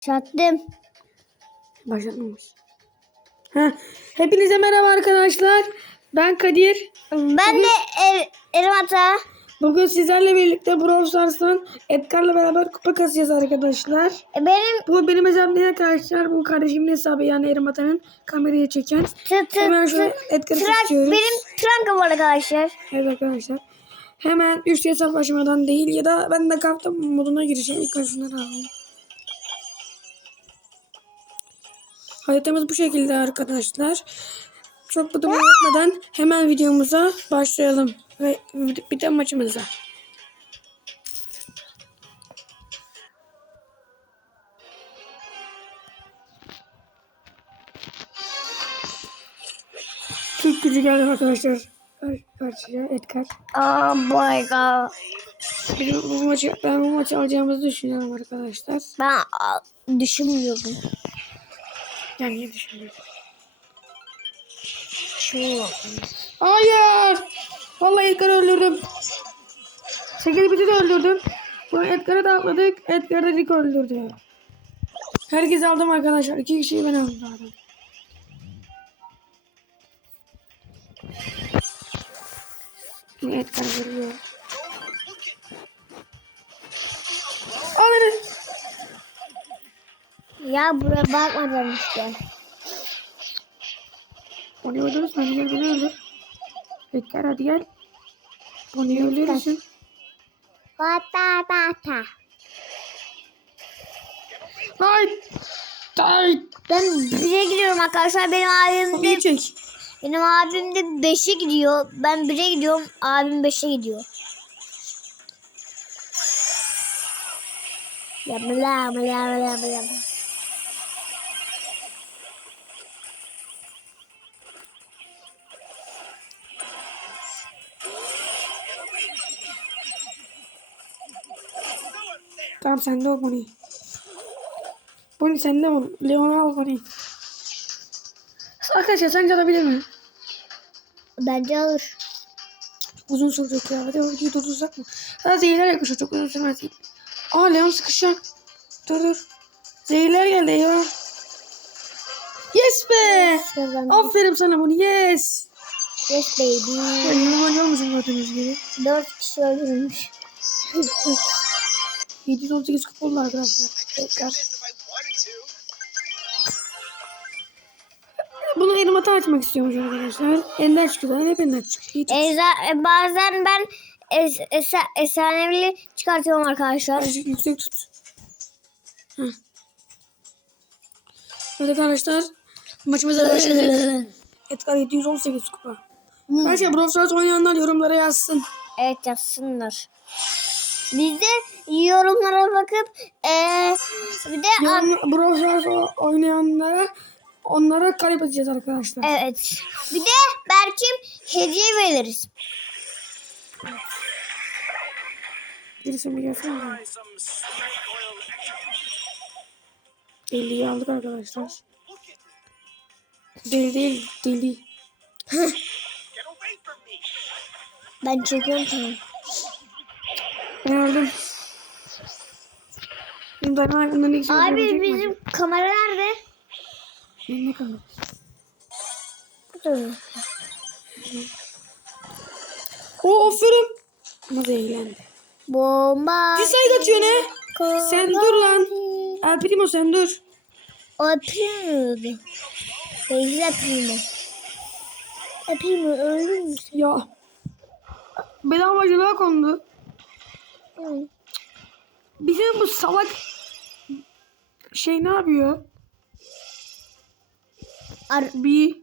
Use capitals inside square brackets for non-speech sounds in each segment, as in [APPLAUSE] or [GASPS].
Çattım. Başlatmamış. Ha, hepinize merhaba arkadaşlar. Ben Kadir. Ben de er. Bugün sizlerle birlikte Brawl Stars'tan Edgar'la beraber kupa kasacağız arkadaşlar. E, Benim Bu benim hesabım değil arkadaşlar. Bu kardeşimin hesabı yani Erim Atan'ın kamerayı çeken. tı tı Hemen şöyle Edgar'ı seçiyoruz. benim trankım var arkadaşlar. Evet arkadaşlar. Hemen üst hesap başlamadan değil ya da ben de kaptım moduna gireceğim. İlk şunları alalım. Haritamız bu şekilde arkadaşlar. Çok bu etmeden hemen videomuza başlayalım. Ve bir de maçımıza. Türk gücü geldi arkadaşlar. Kar- Karşıya Edgar. Oh my god. Biz bu maçı, ben bu maçı alacağımızı düşünüyorum arkadaşlar. Ben düşünmüyorum. Yani niye düşünüyorum? Şu. Hayır! Vallahi Edgar'ı öldürdüm. Sekeli bizi de öldürdüm. Bu Edgar'ı da atladık. Edgar da Rick öldürdü. Herkes aldım arkadaşlar. İki kişiyi ben. Yine Edgar vuruyor. Ya buraya bakmadan işte. Onu öldürürüz. Hadi gel beni öldür. Edgar hadi gel. Onu öldürürsün. Bata bata. Hayır. Hayır. Ben 1'e gidiyorum arkadaşlar. Benim abim de çek. benim abim de 5'e gidiyor. Ben 1'e gidiyorum. Abim 5'e gidiyor. Ya bla bla bla Tamam sende o Bonnie. Bonnie sende o. Leon'u al Bonnie. Arkadaşlar sence alabilir mi? Bence alır. Uzun sürecek ya. Hadi o videoyu durdursak mı? Daha zehirler yaklaşıyor. Çok uzun sürmez değil. Aa Leon sıkışacak. Dur dur. Zehirler geldi ya. Yes be. Kazandı. Aferin sana Bonnie. Yes. Yes baby. Ben yeni oynuyormuşum gördüğünüz gibi. 4 kişi öldürülmüş. [LAUGHS] 718 kupa oldu arkadaşlar. Tekrar. Bunu elim hata açmak istiyormuş arkadaşlar. Ender çıkıyor. Hep ender çıkıyor. Eza, e, bazen ben es, esa, efsanevili çıkartıyorum arkadaşlar. Azıcık yüksek tut. Heh. Evet arkadaşlar. Maçımıza başladık. Edgar 718 kupa. Arkadaşlar Brawl Stars oynayanlar yorumlara yazsın. Evet yazsınlar. Biz de yorumlara bakıp eee bir de Yorum, Brawl Stars oynayanlara onlara kalp edeceğiz arkadaşlar. evet. Bir de belki hediye veririz. Birisi bir gelsene. 50'yi aldık arkadaşlar. Deli değil, deli. Ben çekiyorum tamam. Ben dayımın hakkında ne işe Abi bizim kamera nerede? ne kaldı? Burada. O aferin. Nasıl eğlendi. Bomba. Disay atıyor ne? Sen dur lan. El Primo sen dur. O yapıyordu. Beyzi yapıyor. Yapıyor öldün mü sen? Ya. Bedavacılığa kondu. Bizim bu salak şey ne yapıyor? Ar Bir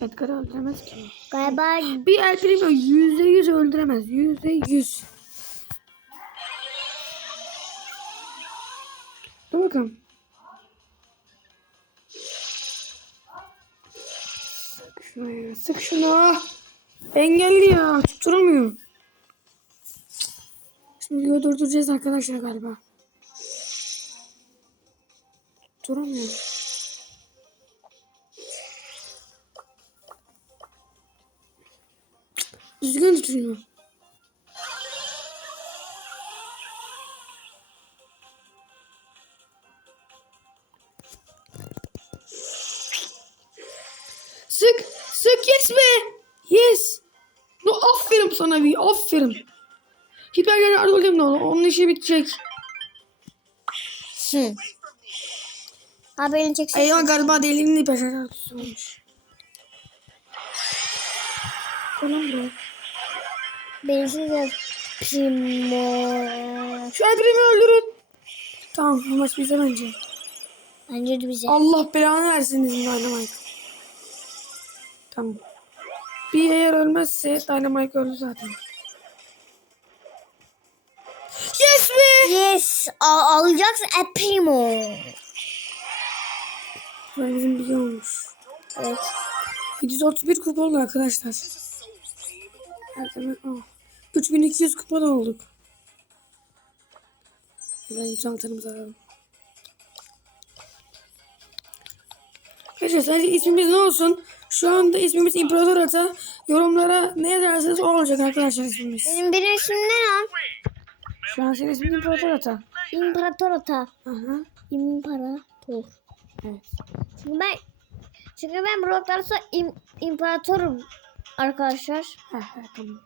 Edgar'ı öldüremez ki. galiba Bir El Primo yüzde yüz öldüremez. Yüzde yüz. Dur bakalım. Sık şuna. Sık şuna. Engelli ya. Tutturamıyor. Şimdi videoyu durduracağız arkadaşlar galiba. Tutturamıyor. Düzgün tutuyor. Sana bir. Aferin. Hiper gel öldüm de onu. Onun işi bitecek. Hı. Abi elini çeksin. Eyvah galiba delinin hiper şarkısı olmuş. Tamam bro. Bensiz de Primo. Şu Alper'i öldürün. Tamam bu maç bize bence. Bence de bize. Allah belanı versin bizim Dynamite. Tamam. Bir eğer ölmezse Dynamite öldü zaten. Yes be! Yes. Al alacaksın El Primo. Ben bizim bir olmuş. Evet. 731 kupa oldu arkadaşlar. Her zaman oh. 3200 kupa da olduk. Ben yükseltelim alalım. Arkadaşlar sadece ismimiz ne olsun? Şu anda ismimiz İmparator Ata. Yorumlara ne yazarsanız o olacak arkadaşlar ismimiz. Benim benim ismim ne lan? Şu an senin ismin İmparator Ata. İmparator Ata. Aha. İmparator. Evet. Çünkü ben çünkü ben Brocklarsa im, imparatorum arkadaşlar. Heh, heh, tamam.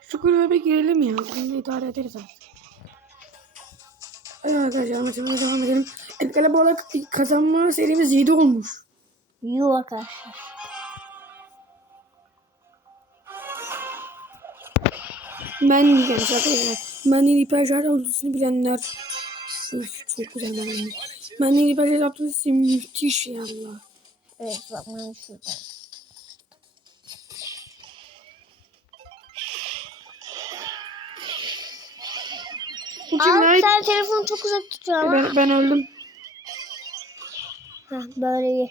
Şu kulübe bir girelim ya. Bunu da idare ederiz artık. Evet arkadaşlar maçımıza devam edelim. Bu arada kazanma serimiz 7 olmuş. Yuh arkadaşlar. Ben gelmiş arkadaşlar. Mendy'nin hiper şarj ultisini bilenler. Üf, çok güzel Mendy. Mendy'nin hiper şarj ultisi müthiş ya Allah. Evet bakmayın şurada. Bu kim Aa, lan? sen telefonu çok uzak tutuyor ama. Ben, ben öldüm. Heh, böyle iyi.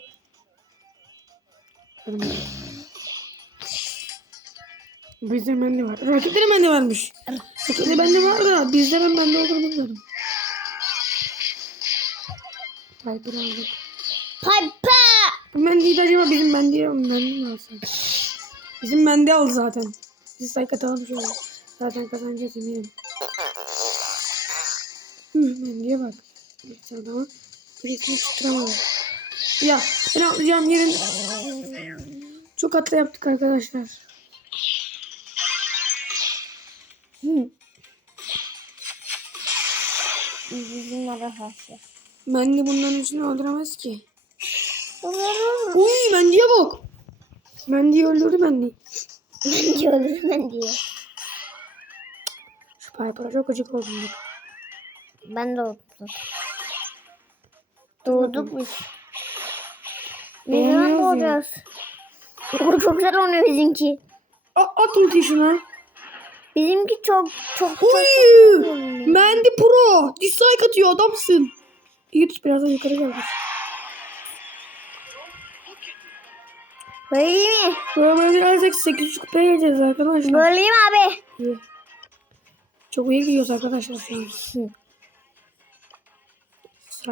Bizde Mendy var. Rakipleri Mendy varmış. Rakipleri bende var da bizde ben Mendy olduğunu bilmiyordum. Piper aldık. Piper. Bu Mendy'yi de acaba bizim Mendy'ye Mendy mi alsak? Bizim Mendy aldı zaten. Biz say katalım şöyle. Zaten kazanacağız eminim. Hı, Mendy'ye bak. Bir adama birisini tutturamadı. Ya ben atlayacağım yerin çok hata yaptık arkadaşlar. Hı. Bizim arkadaşlar. Mendy bunların içini öldüremez ki. Uy Mendy'ye bak. Mendy'yi öldürdü Mendy. Ben diyor ben diyor. Şu Piper'a çok acık oldum. bak. Ben de oldum. Doğduk biz. Ne zaman ya. O çok güzel oynuyor bizimki. A at ulti şuna. Bizimki çok çok çok. Uy! Mendy Pro. Dislike atıyor adamsın. İyi tut biraz daha yukarı gel. Böyle mi? Böyle gidersek 800 kupaya geleceğiz arkadaşlar. Böyle mi abi? İyi. Çok iyi gidiyoruz arkadaşlar şu an.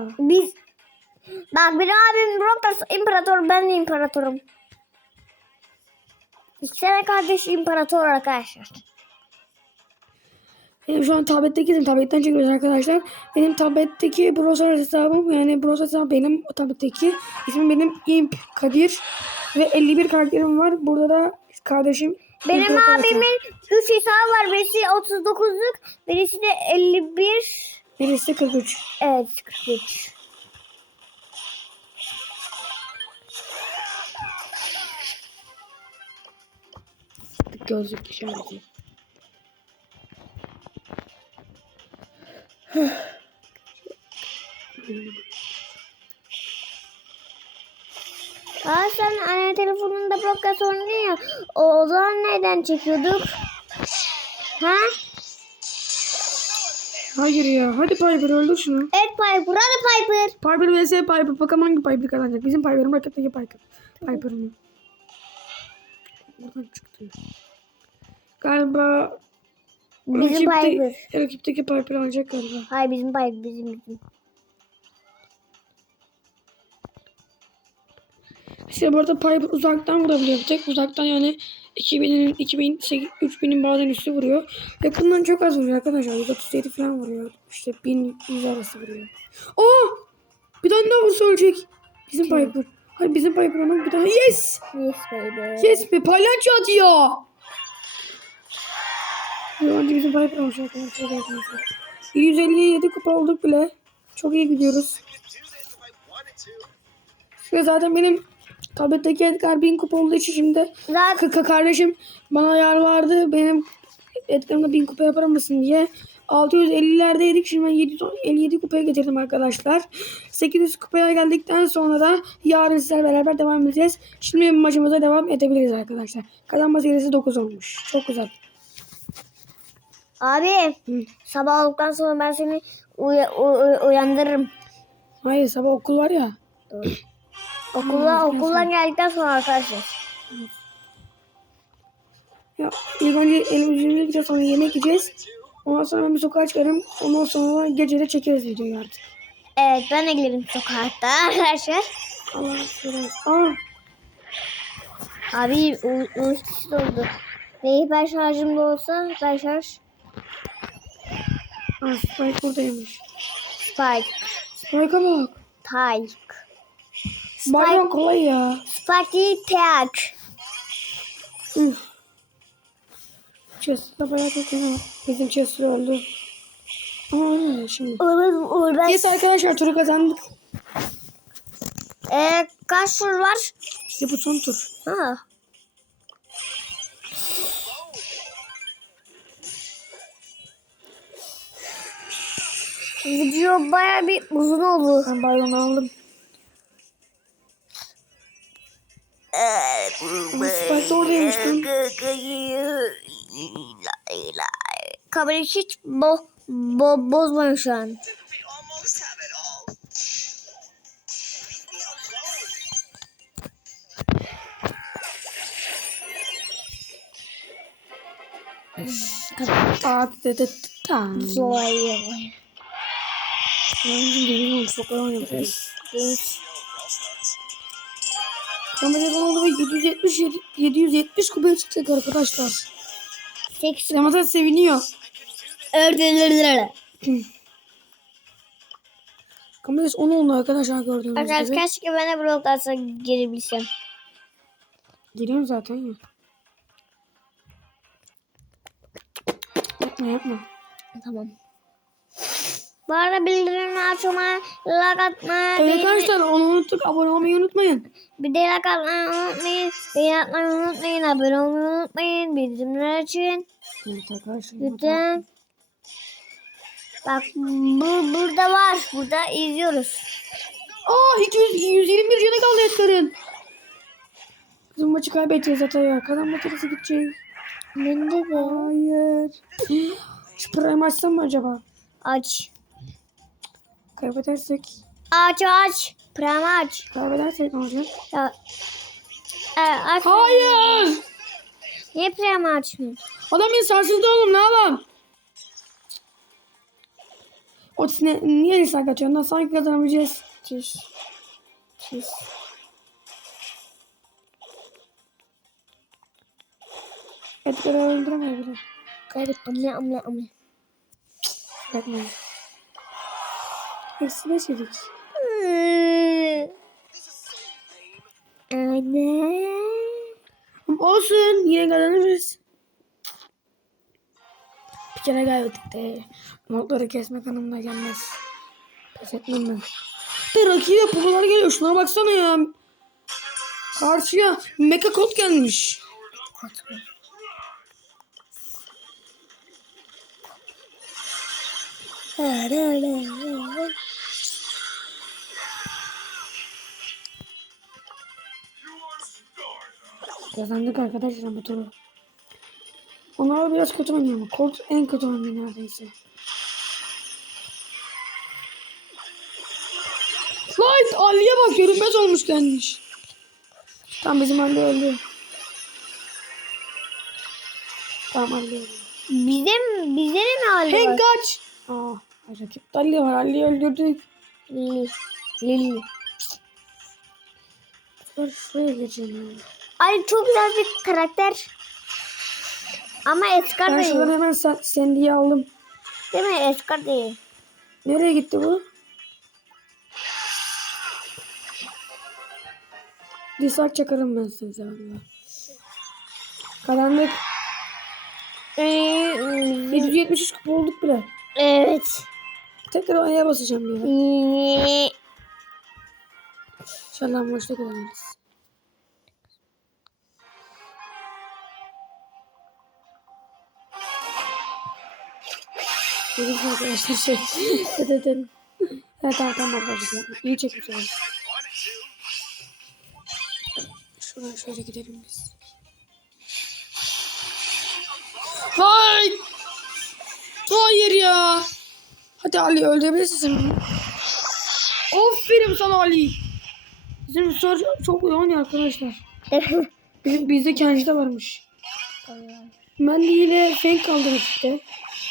Ol. Biz Bak benim abim Brockers imparator ben de imparatorum. İki tane kardeş imparator arkadaşlar. Benim şu an tabletteki tabletten çekiyoruz arkadaşlar. Benim tabletteki browser hesabım yani browser hesabım benim tabletteki. İsmim benim Imp Kadir ve 51 karakterim var. Burada da kardeşim Benim abimin 3 hesabı var. Birisi 39'luk, birisi de 51. Birisi de 43. Evet 43. Gözlük işareti. Aa sen anne telefonunda podcast oynuyor ya. O, zaman nereden çekiyorduk? Ha? Hayır ya. Hadi Piper öldür şunu. Evet Piper. Hadi Piper. Piper vs Piper. Bakalım hangi Piper kazanacak. Bizim Piper'ın rakipteki Piper. Piper'ın. Buradan çıktı. Galiba Bizim rakipte- Piper. rakipteki Piper alacak galiba. Hayır bizim Piper. Bizim bizim. İşte bu arada Piper uzaktan vurabiliyor. Bir tek uzaktan yani 2000'in 2000 3000'in bazen üstü vuruyor. Yakından çok az vuruyor arkadaşlar. 137 falan vuruyor. İşte 1100 arası vuruyor. Aa! Bir tane daha vursa ölecek. Bizim Kim? Piper. Hadi bizim Piper'ın bir tane. Yes! Yes baby. Yes be palyaço atıyor. Önce bizim Piper olmuş arkadaşlar. 157 kupa olduk bile. Çok iyi gidiyoruz. Ve zaten benim tabletteki Edgar 1000 kupa olduğu için şimdi Kaka kardeşim bana yalvardı benim Edgar'ımda 1000 kupa yapar mısın diye. 650'lerdeydik şimdi ben 757 kupaya getirdim arkadaşlar. 800 kupaya geldikten sonra da yarın sizlerle beraber devam edeceğiz. Şimdi maçımıza devam edebiliriz arkadaşlar. Kazanma serisi 9 olmuş. Çok güzel. Abi sabah olduktan sonra ben seni uya- u- uyandırırım. Hayır sabah okul var ya. Okula, okuldan geldikten sonra arkadaşlar. ya ilk önce elimizi yıkayacağız sonra yemek yiyeceğiz. Ondan sonra ben bir sokağa çıkarım. Ondan sonra gece de çekeriz videoyu artık. Evet ben de gelirim sokakta arkadaşlar. Allah. Aa Abi uyuşturucu oldu. Ve hiper şarjım da olsa hiper şarj Aa, Spike buradaymış. Spike. Spike'a bak. Tyke. Bayağı kolay ya. Spike değil Tek. Üf. Chester bayağı çok fena. Bizim Chester öldü. Ama öyle şimdi. Uğur, Uğur ben... Neyse arkadaşlar turu kazandık. Ee, kaç tur var? İşte bu son tur. Ha. Video baya bir uzun oldu. Ben bayrağını aldım. Oradaymış lan. Kamerayı hiç bo, bo, bozmayın şu an. Aa de bizim deli olmuş. Sokak oynuyoruz. Kameraya oldu ve 770 770 kupaya çıktık arkadaşlar. Seks Ramazan seviniyor. ördüler. Kameraya 10 oldu arkadaşlar gördüğünüz Arkadaşlar gibi. keşke ben de bloklarsa girebilsem. Geliyorum zaten ya. Yapma yapma. Tamam. Bu arada bildirimleri açmayı, like atmayı, Evet beğeni- arkadaşlar onu unuttuk. Abone olmayı unutmayın. bir de like atmayı unutmayın. Beğeni atmayı unutmayın. Abone olmayı unutmayın. Bildirimleri açın. Evet arkadaşlar. Lütfen. Bak bu burada var. Burada izliyoruz. Aa 200, 121 canı kaldı Edgar'ın. Bizim maçı kaybedeceğiz zaten ya. Kazanma serisi gidecek. Ben de de. Hayır. [GASPS] Şu prime açsam mı acaba? Aç. Kaybedersek. Aç aç. Prime aç. Kaybedersek ne olacak? Ya. E, aç. Hayır. Niye prime açmıyorsun? Adam beni sarsıldı oğlum ne yapalım? O ne, niye insan kaçıyor? Ondan sanki kazanamayacağız. Çiş. Çiş. Edgar'ı öldüremiyor bile. Kaybettim. Ne amle amle. Bakma. Beş yedik. Anne. Olsun yine kazanırız. Bir kere kaybettik de. Notları kesmek hanımda gelmez. Pes etmem ben. De rakibe pukular geliyor. Şuna baksana ya. Karşıya Mecha Kod gelmiş. Kazandık arkadaşlar bu turu. Onlar biraz kötü oynuyor ama Colt en kötü oynuyor neredeyse. Light Ali'ye bak görünmez olmuş gelmiş. Tam bizim Ali öldü. Tamam Ali öldü. Bize mi? Bize de mi aldı? Hank kaç. Aa, rakip Ali var. Ali'yi öldürdük. Lili. Lili. Şuraya geçelim. Ay çok güzel bir karakter. Ama Edgar Ben değil. şuradan hemen Sa- Sandy'yi aldım. Değil mi? Edgar değil. Nereye gitti bu? Dislike çakarım ben size. Karanlık. Ee, 773 kupa olduk bile. evet. Tekrar A'ya basacağım bir ara. Ee, İnşallah boşta kullanırız. Ki arkadaşlar şey. Dedim. Evet tamam arkadaşlar. İyi abi. Şuradan şöyle gidelim biz. Vay! Hayır ya. Hadi Ali öldürebilirsin. Aferin sana Ali. Bizim soru çok iyi oynuyor arkadaşlar. [LAUGHS] Bizim, bizde kendisi de varmış. Ben de yine fake kaldım işte.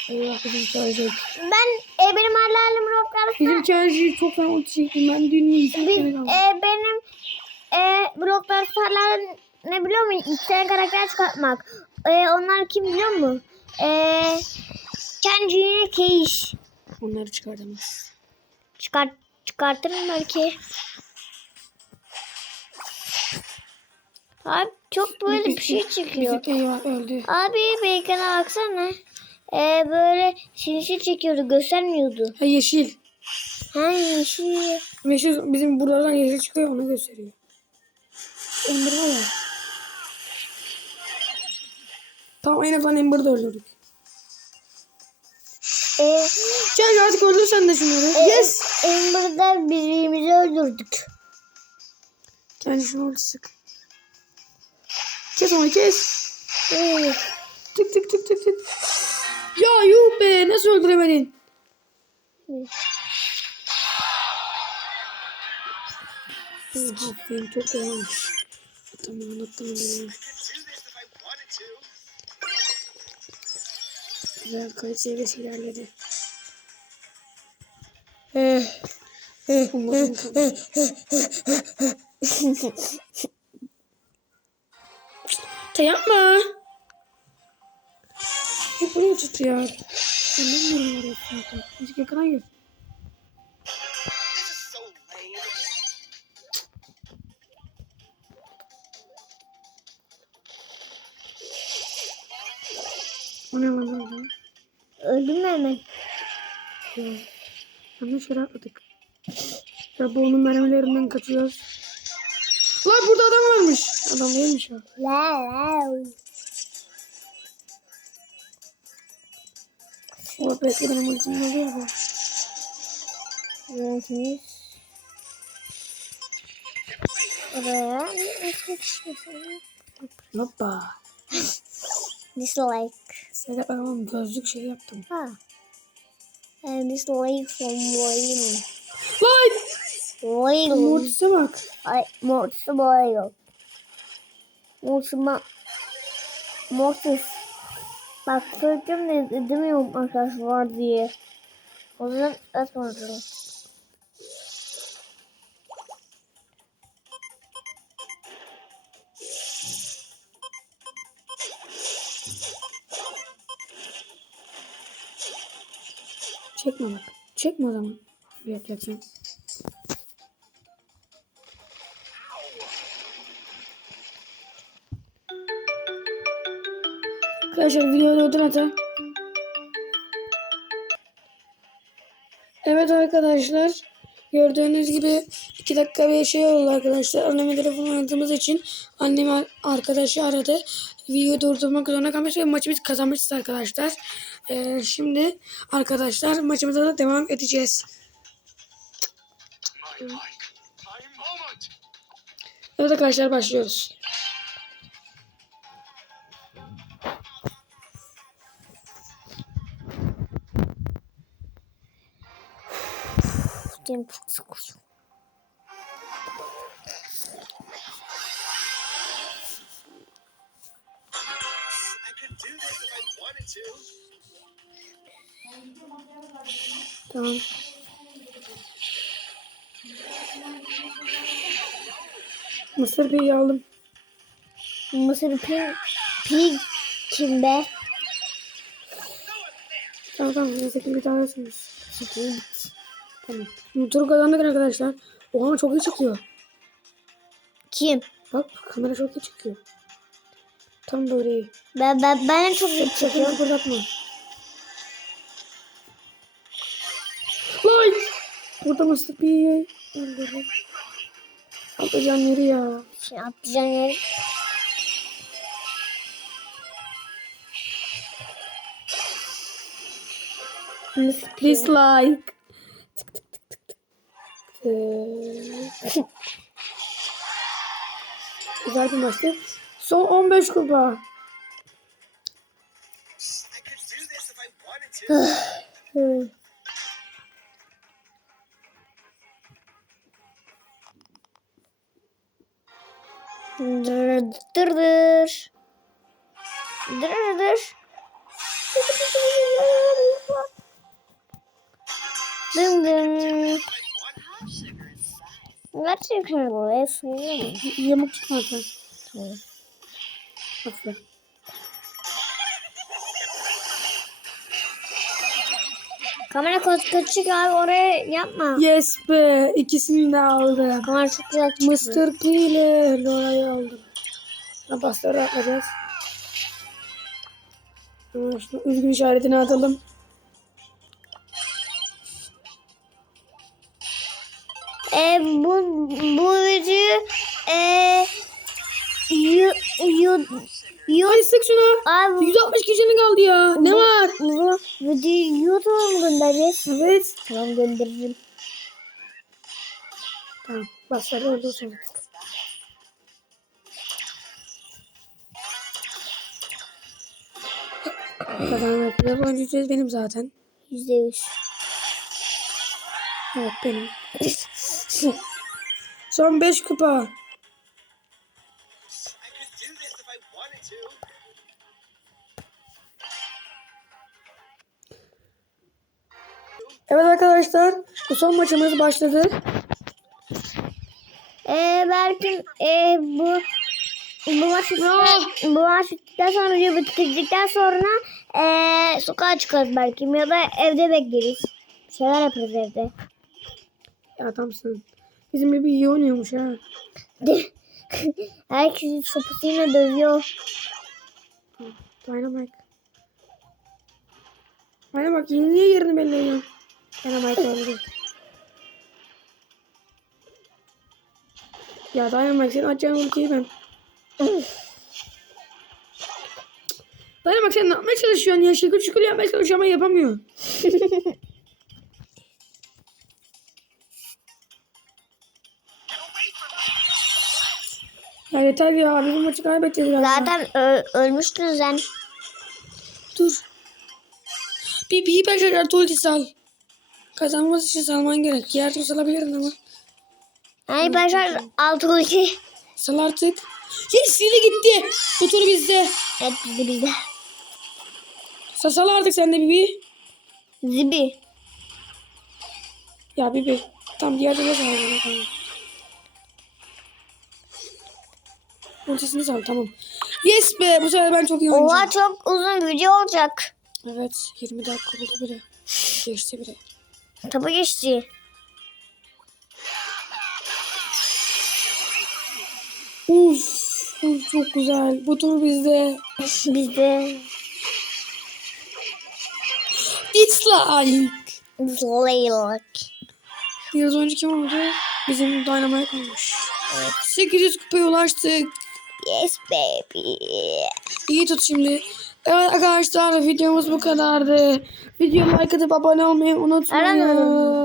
Bizim ben e, benim hayalim Roblox'ta Bizim kendisi çok fena ulti çektim. Ben dün kaldım. e, benim e, bloklar sarılar ne biliyor musun? Tane karakter çıkartmak. E, onlar kim biliyor musun? E, Kenji ile Keiş. Onları çıkartamaz. Çıkart, çıkartırım belki. Abi çok böyle bir şey çıkıyor. Abi beykana baksana. E, böyle sinsi çekiyordu göstermiyordu. Ha yeşil. Ha yeşil. Meşhur bizim buralardan yeşil çıkıyor onu gösteriyor. Ember var ya. Tamam en azından Ember'ı da öldürdük. E, Gel artık öldür sen de şunları. Yes. Ember'da birbirimizi öldürdük. Gel şunu sık. Kes onu kes. Ee, Tık tık tık tık tık. Ya yuh be nasıl öldüremedin? Aferin çok yavaş. Tamam anlattım. Güzel kayıt seviyesi ilerledi. Eh. Eh. Umarım kalır. Ta yapma. Hep buraya tutuyor. Anlamıyorum oraya tutuyor. Azıcık yakına gir. O ne lan orada? öldüm mü hemen? Ya. Yanlış yere atladık. Ya bu onun mermilerinden kaçıyoruz. Lan burada adam varmış. Adam değilmiş o. La la. O belki benim ultim oluyor bu. Yönetimimiz. Oraya. Hoppa. Dislike. Sedef babam gözlük şey yaptım. Ha. And dislike from Wayne. Lan! Wayne. Mortis'e bak. Ay, Mortis Wayne. Mortis ma... Mortis. Bak söyleyeceğim de demiyorum arkadaş var diye. O yüzden atmadım. Çekme bak. Çekme o zaman. Yapacaksın. Arkadaşlar videoyu durdur hata. Evet arkadaşlar. Gördüğünüz gibi 2 dakika bir şey oldu arkadaşlar. Anneme telefon oynadığımız için annem arkadaşı aradı. Videoyu durdurmak zorunda kalmış ve maçı biz kazanmışız arkadaşlar. Ee, şimdi arkadaşlar maçımıza da devam edeceğiz. Evet arkadaşlar başlıyoruz. To. Tamam. Mısır bir aldım. Mısır pig, pig kim be? Tamam tamam. Neyse ki bir tanesiniz. Tamam. Turu kazandık arkadaşlar. Oha çok iyi çıkıyor. Kim? Bak kamera çok iyi çıkıyor. Tam böyle. Ben, ben, ben çok iyi Sakın çekiyorum. kıpırdatma. Lan! Burada Mr. P'yi öldürdüm. Atacağım yeri ya. Şimdi atlayacağım yeri. Please like. Ee, [LAUGHS] Güzel bir maçtı. Son 15 kupa. I could do this if I Gerçekten böyle seviyorum. Yamuk çıkma sen. Tamam. Aferin. Kamera küçük abi oraya yapma. Yes be. ikisini de aldım. Kamera çok güzel çıktı. Mr. P ile Lora'yı aldım. Abasları. Ama şunu üzgün işaretini atalım. E, bu bu videoyu e, yu, yu, yu, Hadi sık şunu. abi 160 kişinin kaldı ya. Ne var? bu videoyu YouTube'a mı göndereceğiz? Evet. Tamam gönderirim. Tamam. Başları oldu sonra. Kazanmak. Yabancı söz benim zaten. Yüzde yüz. Evet benim. Son 5 kupa. Evet arkadaşlar. Bu son maçımız başladı. E, belki e, bu bu maç bu maç bittikten sonra bitirdikten sonra e, sokağa çıkarız belki ya da evde bekleriz. Bir şeyler yaparız evde. Adamsın. Bizim bir iyi oynuyormuş ha. [LAUGHS] Herkesi sopasıyla dövüyor. Dynamite. Dynamite niye yerini belli ediyorsun? Dynamite [LAUGHS] öldü. Ya Dynamite senin atacağın ultiyi ben. [LAUGHS] Dynamite sen ne yapmaya çalışıyorsun ya? Şıkır şıkır yapmaya çalışıyor ama yapamıyor. Yeter ya. Biz bu maçı kaybedeceğiz galiba. Zaten ölmüştün sen. Dur. Bir bir beş tulti sal. Kazanması için salman gerek. Diğer türlü salabilirdin ama. Ay başar 6 2. Sal artık. Yes yine gitti. Bu tur bizde. Evet bizde bizde. Sal, sal artık sen de Bibi. Zibi. Ya Bibi. Tam diğer türlü sal. bana, Ultisini sal tamam. Yes be bu sefer ben çok iyi Oha oynayacağım. çok uzun video olacak. Evet 20 dakika oldu bile. Geçti bile. Tabu geçti. Uf, uf çok güzel. Bu tur bizde. Bizde. Dislike. Zlaylık. Biraz önce kim oldu? Bizim Dynamite olmuş. 800 kupaya ulaştık. Yes baby. İyi tut şimdi. Evet arkadaşlar videomuz bu kadardı. Video like atıp abone olmayı unutmayın. Aram.